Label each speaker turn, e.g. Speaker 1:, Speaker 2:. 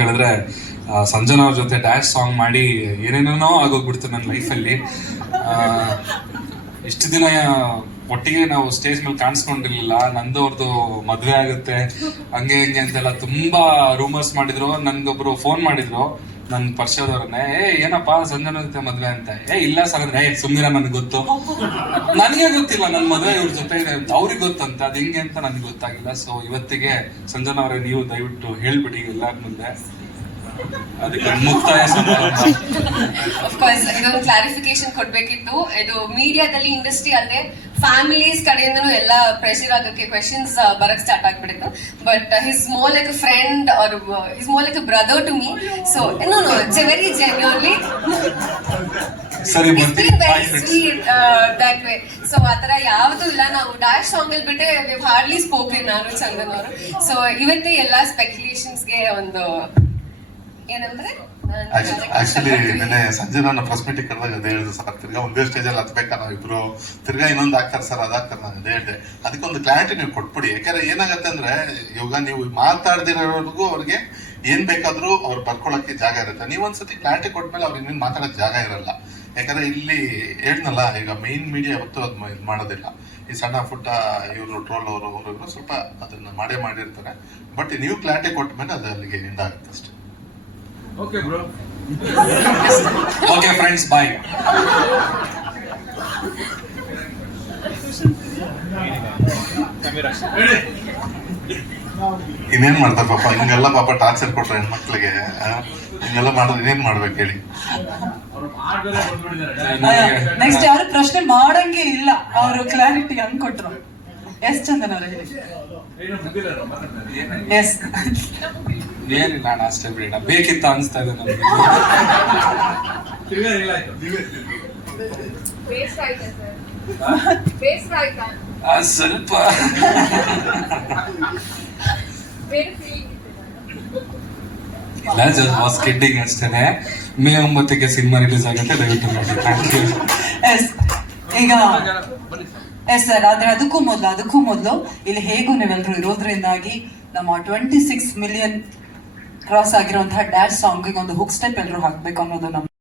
Speaker 1: ಹೇಳಿದ್ರೆ ಸಂಜನಾ ಅವ್ರ ಜೊತೆ ಡ್ಯಾಶ್ ಸಾಂಗ್ ಮಾಡಿ ಏನೇನೋ ಆಗೋಗ್ಬಿಡ್ತು ನನ್ನ ಲೈಫಲ್ಲಿ ಇಷ್ಟು ದಿನ ಒಟ್ಟಿಗೆ ನಾವು ಸ್ಟೇಜ್ ಮೇಲೆ ಕಾಣಿಸ್ಕೊಂಡಿರ್ಲಿಲ್ಲ ನಂದು ಅವ್ರದ್ದು ಮದ್ವೆ ಆಗುತ್ತೆ ಹಂಗೆ ಹಿಂಗೆ ಅಂತೆಲ್ಲ ತುಂಬಾ ರೂಮರ್ಸ್ ಮಾಡಿದ್ರು ನನ್ಗೊಬ್ರು ಫೋನ್ ಮಾಡಿದ್ರು ನನ್ ಪರಿಚಯದವ್ರನ್ನೇ ಏ ಏನಪ್ಪಾ ಸಂಜನ ಜೊತೆ ಮದ್ವೆ ಅಂತ ಏ ಇಲ್ಲ ಸರ್ ಅಂದ್ರೆ ಏ ಸುಮ್ಮನೆ ನನ್ಗೆ ಗೊತ್ತು ನನಗೆ ಗೊತ್ತಿಲ್ಲ ನನ್ ಮದ್ವೆ ಇವ್ರ ಜೊತೆ ಇದೆ ಅಂತ ಅವ್ರಿಗೆ ಗೊತ್ತಂತ ಅದ್ ಹಿಂಗೆ ಅಂತ ನನ್ಗೆ ಗೊತ್ತಾಗಿಲ್ಲ ಸೊ ಇವತ್ತಿಗೆ ಸಂಜನ ಅವರೇ ನೀವು ದಯವಿಟ್ಟು ಹೇಳ್ಬಿಡಿ ಎಲ್ಲಾರ ಮುಂದೆ
Speaker 2: ಕ್ಲಾರಿಫಿಕೇಶನ್ ಕೊಡ್ಬೇಕಿತ್ತು ಇದು ಮೀಡಿಯಾದಲ್ಲಿ ಇಂಡಸ್ಟ್ರಿ ಅಲ್ಲದೆ ಫ್ಯಾಮಿಲೀಸ್ ಕಡೆಯಿಂದನು ಎಲ್ಲ ಪ್ರೆಷರ್ ಆಗಕ್ಕೆ ಕ್ವೆಶನ್ಸ್ uh, ಬರಕ್ start ಆಗ್ಬಿಡಿತ್ತು but he's more like a friend or he's more like a brother to me so no no it's very genuinely ಸರಿ ಸೊ uh, ಆ ಥರ ಯಾವುದು ಇಲ್ಲ ನಾವು ಡ್ಯಾಶ್ ಸಾಂಗ್ ಅಲ್ಲಿ ಬಿಟ್ಟೆ ಹಾರ್ಡ್ಲಿ ಸ್ಪೋಕನ್ ನಾನು ಚಂದನ್ ಅವರು ಸೊ ಇವತ್ತೇ ಎಲ್ಲ ಗೆ ಒಂದು
Speaker 1: ಆಕ್ಚುಲಿ ನಿನ್ನೆ ಸಂಜೆ ನಾನು ಪ್ರೆಸ್ ಮೀಟಿಂಗ್ ಕರೆದಾಗ ಅದೇ ಹೇಳಿದೆ ಸರ್ ತಿರ್ಗಾ ಒಂದೇ ಸ್ಟೇಜಲ್ಲಿ ಹತ್ಬೇಕಾ ನಾವ್ ಇಬ್ರು ತಿರ್ಗಾ ಇನ್ನೊಂದು ಹಾಕ್ತಾರೆ ಸರ್ ಅದು ಹಾಕ್ತಾರೆ ನಾನು ಅದೇ ಹೇಳಿದೆ ಅದಕ್ಕೊಂದು ಕ್ಲಾರಿಟಿ ನೀವು ಕೊಟ್ಬಿಡಿ ಯಾಕಂದ್ರೆ ಏನಾಗತ್ತೆ ಅಂದ್ರೆ ಇವಾಗ ನೀವು ಮಾತಾಡ್ದಿರೋವರೆಗೂ ಅವ್ರಿಗೆ ಏನ್ ಬೇಕಾದ್ರೂ ಅವ್ರು ಬರ್ಕೊಳಕ್ಕೆ ಜಾಗ ಇರುತ್ತೆ ನೀವೊಂದ್ಸತಿ ಕ್ಲಾರಿಟಿ ಕೊಟ್ಮೇಲೆ ಅವ್ರಿಗೆ ಇನ್ನೇನ್ ಮಾತಾಡಕ್ ಜಾಗ ಇರಲ್ಲ ಯಾಕಂದ್ರೆ ಇಲ್ಲಿ ಹೇಳ್ನಲ್ಲ ಈಗ ಮೈನ್ ಮೀಡಿಯಾ ಅವತ್ತು ಅದ್ ಇದು ಮಾಡೋದಿಲ್ಲ ಈ ಸಣ್ಣ ಪುಟ್ಟ ಇವರು ಟ್ರೋಲ್ ಅವರು ಸ್ವಲ್ಪ ಅದನ್ನ ಮಾಡೇ ಮಾಡಿರ್ತಾರೆ ಬಟ್ ನೀವು ಕ್ಲಾರಿಟಿ ಕೊಟ್ಟ ಮೇಲೆ ಅದು ಅಲ್ಲಿಗೆ ಎಂಡ್ ಅಷ್ಟೇ
Speaker 3: okay bro okay friends bye
Speaker 1: ಇನ್ನೇನ್ ಮಾಡ್ತಾರೆ ಪಾಪ ಹಿಂಗೆಲ್ಲ ಪಾಪ ಟಾರ್ಚರ್ ಕೊಟ್ರೆ ಮಕ್ಳಿಗೆ ಹಿಂಗೆಲ್ಲ ಮಾಡೋದು ಇನ್ನೇನ್ ಮಾಡ್ಬೇಕು ಹೇಳಿ
Speaker 4: ನೆಕ್ಸ್ಟ್ ಯಾರು ಪ್ರಶ್ನೆ ಮಾಡಂಗೆ ಇಲ್ಲ ಅವರು ಕ್ಲಾರಿಟಿ ಹಂಗ್ ಕೊಟ್ರು ಎಸ್ ಚಂದನ್ ಎಸ್
Speaker 1: ಏನಿಲ್ಲ ಅಣ್ಣ ಅಷ್ಟೇ ಬೇಡ ಬೇಕಿತ್ತು ಅನಿಸ್ತಾ ಇದೆ ನಮ್ಗೆ ಸ್ವಲ್ಪ ಇಲ್ಲ ಜಸ್ಟ್ ವಾಸ್ ಕಿಡ್ಡಿಂಗ್ ಅಷ್ಟೇನೆ ಮೇ ಒಂಬತ್ತಕ್ಕೆ ಸಿನಿಮಾ ರಿಲೀಸ್ ಆಗುತ್ತೆ ದಯವಿಟ್ಟು ನೋಡಿ ಥ್ಯಾಂಕ್ ಯು
Speaker 4: ಈಗ ಎಸ್ ಸರ್ ಆದ್ರೆ ಅದಕ್ಕೂ ಮೊದಲು ಅದಕ್ಕೂ ಮೊದಲು ಇಲ್ಲಿ ಹೇಗೂ ನೀವೆಲ್ಲರೂ ಇರೋದ್ರಿಂದಾಗಿ ನಮ್ಮ ಟ್ವೆಂಟಿ ಸಿಕ್ಸ್ ಮಿಲಿಯನ್ ಕ್ರಾಸ್ ಆಗಿರುವಂತಹ ಡ್ಯಾಶ್ ಗೆ ಒಂದು ಹುಕ್ ಸ್ಟೆಪ್ ಎಲ್ಲರೂ ಹಾಕಬೇಕು ಅನ್ನೋದು ನಮ್ಮ